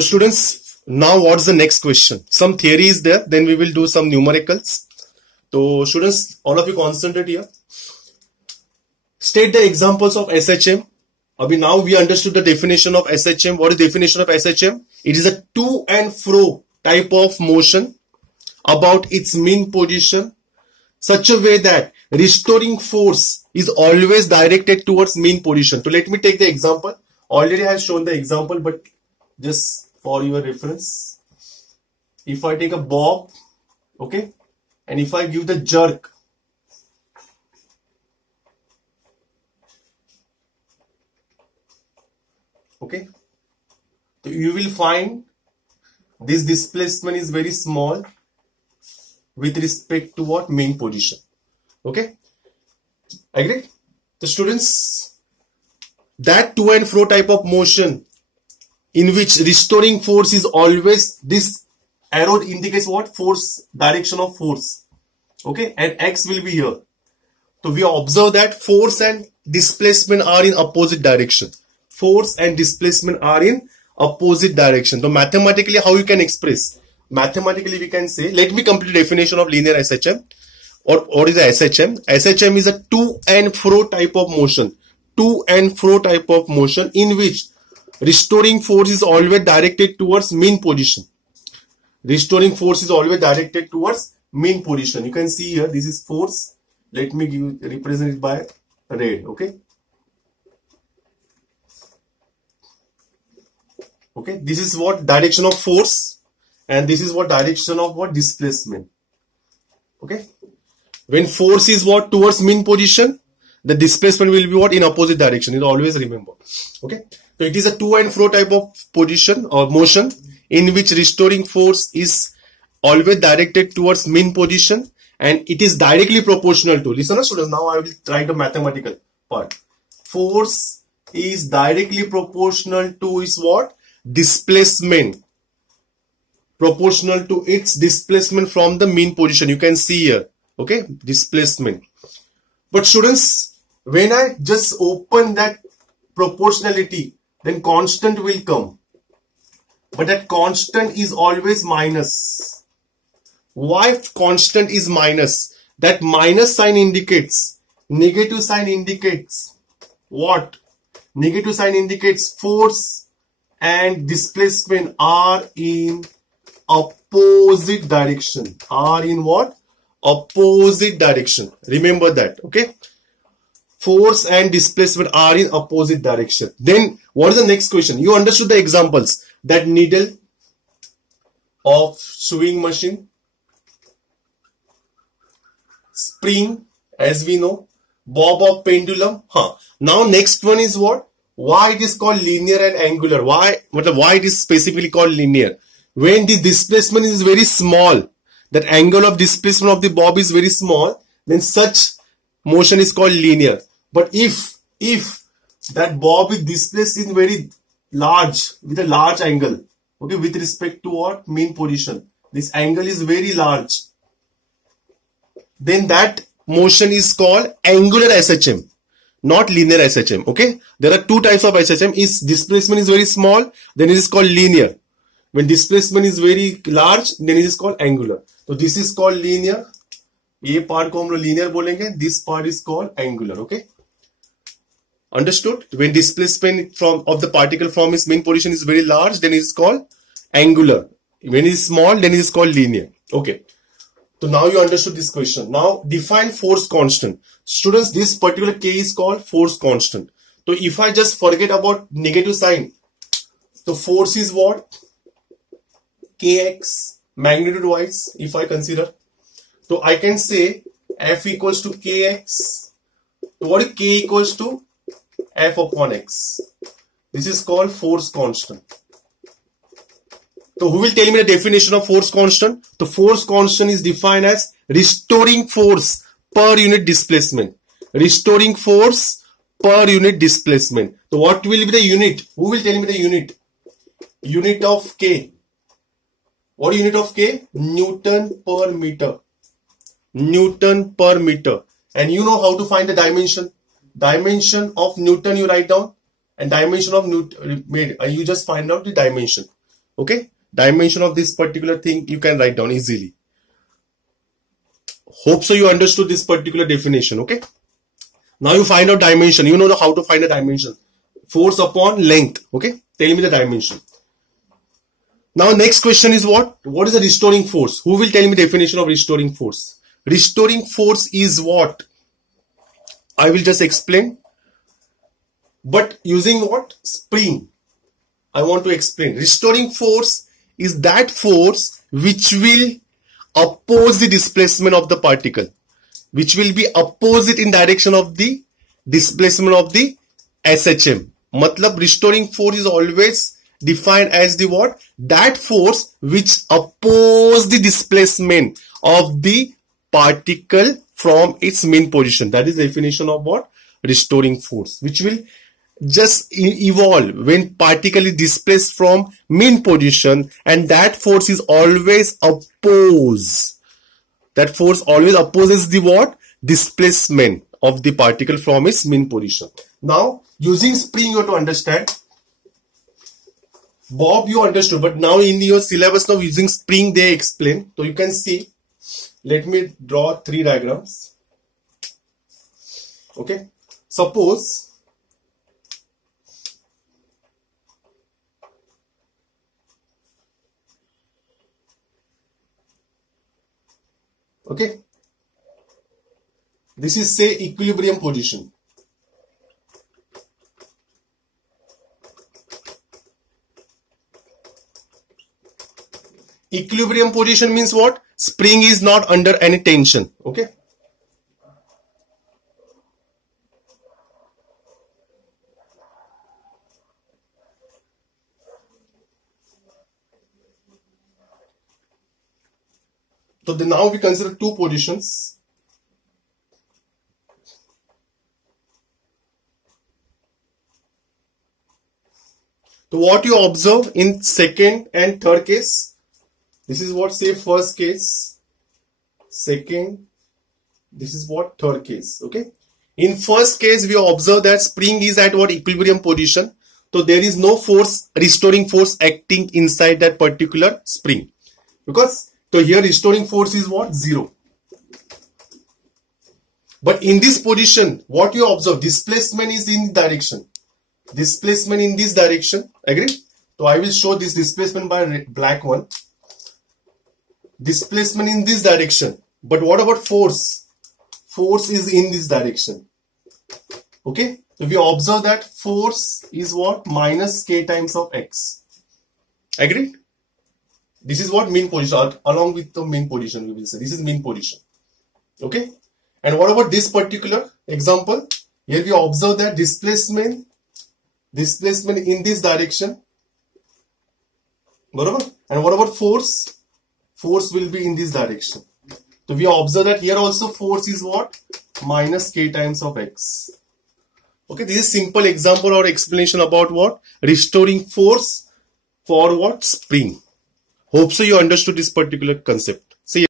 So students, now what's the next question? Some theory is there, then we will do some numericals. So students, all of you concentrate here. State the examples of S.H.M. Now we understood the definition of S.H.M. What is the definition of S.H.M? It is a to and fro type of motion about its mean position, such a way that restoring force is always directed towards mean position. So let me take the example. Already I have shown the example, but just for your reference, if I take a bob, okay, and if I give the jerk, okay, so you will find this displacement is very small with respect to what? Mean position. Okay, agree? The students, that to and fro type of motion in which restoring force is always, this arrow indicates what? Force, direction of force. Okay, and X will be here. So we observe that force and displacement are in opposite direction. Force and displacement are in opposite direction. So mathematically, how you can express? Mathematically, we can say, let me complete the definition of linear S.H.M. Or what is a S.H.M? S.H.M is a to and fro type of motion. To and fro type of motion in which restoring force is always directed towards mean position. Restoring force is always directed towards mean position. You can see here, this is force. Let me represent it by red. Okay. Okay. This is what? Direction of force. And this is what? Direction of what? Displacement. Okay. When force is what? Towards mean position, the displacement will be what? In opposite direction. You always remember. Okay. So it is a to and fro type of position or motion in which restoring force is always directed towards mean position, and it is directly proportional to, listen students, now I will try the mathematical part. Force is directly proportional to its what? Displacement. Proportional to its displacement from the mean position. You can see here. Okay. Displacement. But students, when I just open that proportionality, then constant will come. But that constant is always minus. Why constant is minus? That minus sign indicates, negative sign indicates what? Negative sign indicates force and displacement are in opposite direction. Are in what? Opposite direction. Remember that. Okay. Force and displacement are in opposite direction. Then what is the next question? You understood the examples. That needle of sewing machine, spring, as we know, bob of pendulum. Now next one is what? Why it is called linear and angular? Why it is specifically called linear? When the displacement is very small, that angle of displacement of the bob is very small, then such motion is called linear. But if that bob is displaced in very large, with a large angle, okay, with respect to what? Mean position, this angle is very large, then that motion is called angular S.H.M, not linear S.H.M. Okay, there are two types of S.H.M. Is displacement is very small, then it is called linear. When displacement is very large, then it is called angular. So this is called linear. ये part को हम लोग linear बोलेंगे. This part is called angular. Okay. Understood? When displacement of the particle from its main position is very large, then it is called angular. When it is small, then it is called linear. Okay. So now you understood this question. Now define force constant. Students, this particular K is called force constant. So if I just forget about negative sign, so force is what? Kx, magnitude wise, if I consider. So I can say F equals to Kx. So what is K equals to? F upon X. This is called force constant. So who will tell me the definition of force constant? The force constant is defined as restoring force per unit displacement. Restoring force per unit displacement. So what will be the unit? Who will tell me the unit? Unit of K. What is unit of K? Newton per meter. Newton per meter. And you know how to find the dimension. Dimension of Newton you write down, and dimension of Newton, you just find out the dimension. Okay, dimension of this particular thing you can write down easily. Hope so you understood this particular definition. Okay, now you find out dimension. You know how to find a dimension. Force upon length. Okay, tell me the dimension. Now next question is what? What is a restoring force? Who will tell me definition of restoring force? Restoring force is what? I will just explain. But using what? Spring. I want to explain. Restoring force is that force which will oppose the displacement of the particle, which will be opposite in direction of the displacement of the S.H.M. Matlab restoring force is always defined as the what? That force which oppose the displacement of the particle from its mean position. That is the definition of what? Restoring force, which will just evolve when particle is displaced from mean position, and that force is always oppose. That force always opposes the what? Displacement of the particle from its mean position. Now, using spring you have to understand. Bob, you understood, but now in your syllabus now using spring they explain. So you can see, let me draw 3 diagrams. Okay, suppose okay, this is say equilibrium position. Equilibrium position means what? Spring is not under any tension. Okay. So now we consider 2 positions. So what you observe in second and third case, this is what say first case, second, this is what third case. Okay. In first case we observe that spring is at what? Equilibrium position. So there is no force, restoring force acting inside that particular spring, because so here restoring force is what? 0. But in this position, what you observe? Displacement is in direction. Displacement in this direction. Agree? So I will show this displacement by black one. Displacement in this direction. But what about force? Force is in this direction. Okay? So we observe that force is what? Minus k times of x. Agreed? This is what? Mean position. Along with the mean position we will say. This is mean position. Okay? And what about this particular example? Here we observe that displacement in this direction. And what about force? Force will be in this direction. So we observe that here also force is what? Minus k times of x. Okay, this is simple example or explanation about what? Restoring force for what? Spring. Hope so you understood this particular concept.